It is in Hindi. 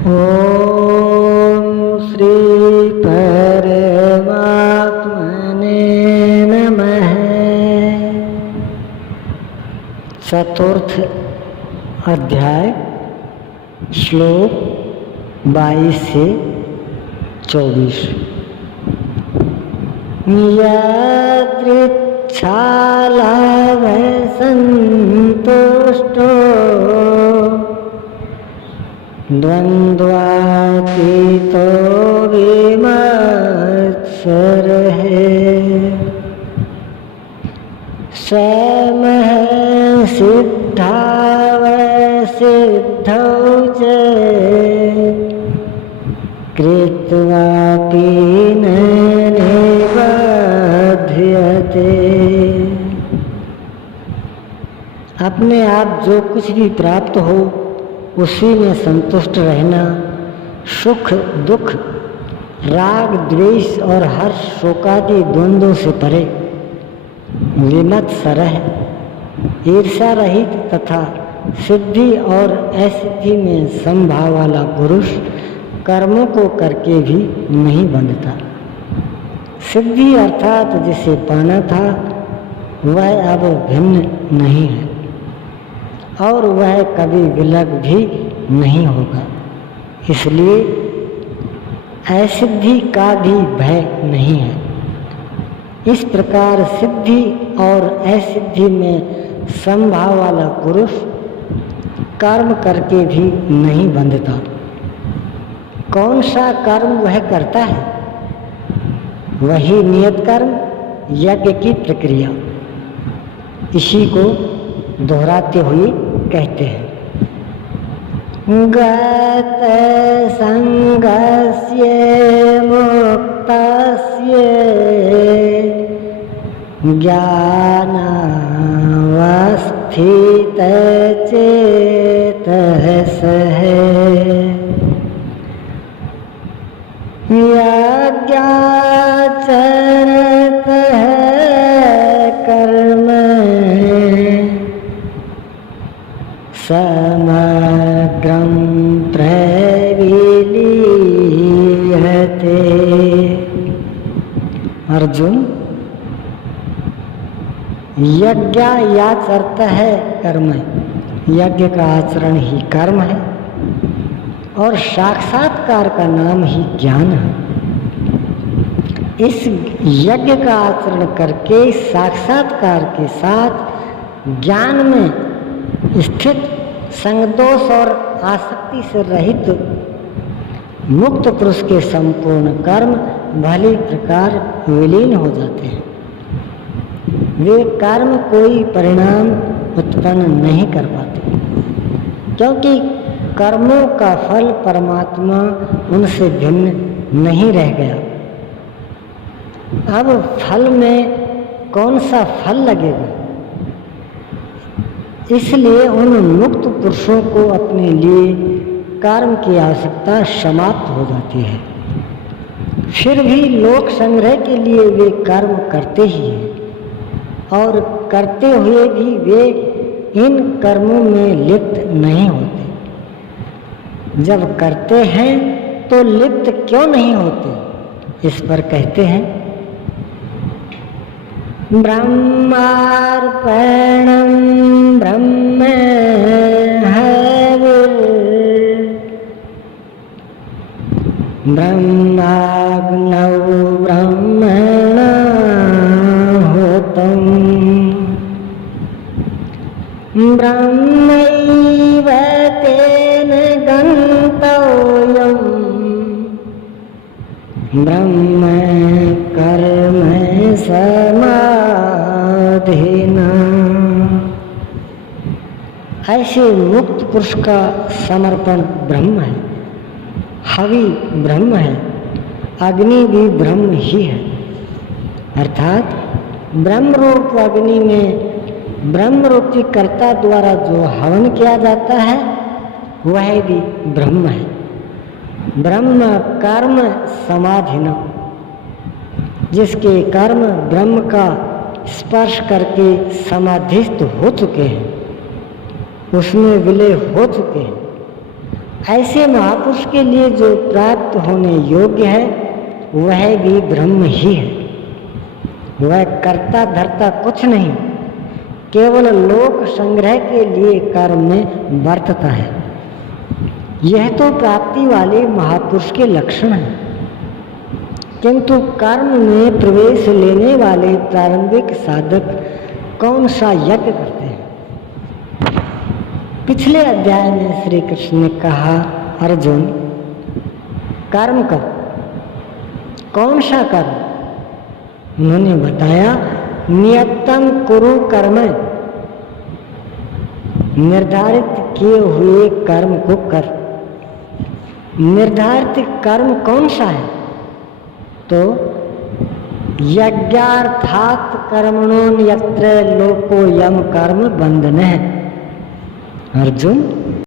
ओम श्री परमात्मने नमः। चतुर्थ अध्याय श्लोक 22 से 24। यत्रिच्छालाभः संतुष्टो द्वन्द्वातीतो विमत्सरः स्वयं सिद्धावसिद्धौ च कृत्वापि न निबध्यते। अपने आप जो कुछ भी प्राप्त हो उसी में संतुष्ट रहना, सुख दुख राग द्वेष और हर्ष शोकादि द्वंद्वों से परे, विमत्सरः ईर्ष्या रहित तथा सिद्धि और असिद्धि में समभाव वाला पुरुष कर्मों को करके भी नहीं बंधता। सिद्धि अर्थात जिसे पाना था वह अब भिन्न नहीं है और वह कभी विलग भी नहीं होगा, इसलिए असिद्धि का भी भय नहीं है। इस प्रकार सिद्धि और असिद्धि में समभाव वाला पुरुष कर्म करके भी नहीं बंधता। कौन सा कर्म वह करता है? वही नियत कर्म, यज्ञ की प्रक्रिया। इसी को दोहराते हुए कहते हैं, गत संगस्य मुक्तस्य ज्ञानावस्थितचेतसः यज्ञाचरतः कर्म समग्रं प्रविलीयते। अर्जुन, यज्ञ याचरत है कर्म, यज्ञ का आचरण ही कर्म है और साक्षात्कार का नाम ही ज्ञान है। इस यज्ञ का आचरण करके साक्षात्कार के साथ ज्ञान में स्थित संगदोष और आसक्ति से रहित मुक्त पुरुष के संपूर्ण कर्म भली प्रकार विलीन हो जाते हैं। वे कर्म कोई परिणाम उत्पन्न नहीं कर पाते, क्योंकि कर्मों का फल परमात्मा उनसे भिन्न नहीं रह गया। अब फल में कौन सा फल लगेगा? इसलिए उन मुक्त पुरुषों को अपने लिए कर्म की आवश्यकता समाप्त हो जाती है। फिर भी लोक संग्रह के लिए वे कर्म करते ही हैं और करते हुए भी वे इन कर्मों में लिप्त नहीं होते। जब करते हैं तो लिप्त क्यों नहीं होते? इस पर कहते हैं, ब्रह्मार्पणं ब्रह्म ब्रह्माग्नौ ब्रह्मणाहुतं ब्रह्मैव तेन गन्तव्यं ब्रह्म कर्म समाधिना। ऐसे मुक्त पुरुष का समर्पण ब्रह्म है, हवि ब्रह्म है, अग्नि भी ब्रह्म ही है। अर्थात ब्रह्म रूप अग्नि में ब्रह्म रूपी कर्ता द्वारा जो हवन किया जाता है वह भी ब्रह्म है। ब्रह्म कर्म समाधिना, जिसके कर्म ब्रह्म का स्पर्श करके समाधिस्थ हो चुके हैं, उसमें विलय हो चुके हैं, ऐसे महापुरुष के लिए जो प्राप्त होने योग्य है वह भी ब्रह्म ही है। वह कर्ता धर्ता कुछ नहीं, केवल लोक संग्रह के लिए कर्म में बरतता है। यह तो प्राप्ति वाले महापुरुष के लक्षण हैं, किंतु कर्म में प्रवेश लेने वाले प्रारंभिक साधक कौन सा यज्ञ करते हैं? पिछले अध्याय में श्री कृष्ण ने कहा, अर्जुन कर्म कर। कौन सा कर्म? उन्होंने बताया, नियतम कुरु कर्म, निर्धारित किए हुए कर्म को कर। निर्धारित कर्म कौन सा है? तो यज्ञार्थात् कर्मणो यत्र लोको यम कर्म बंधन है। अर्जुन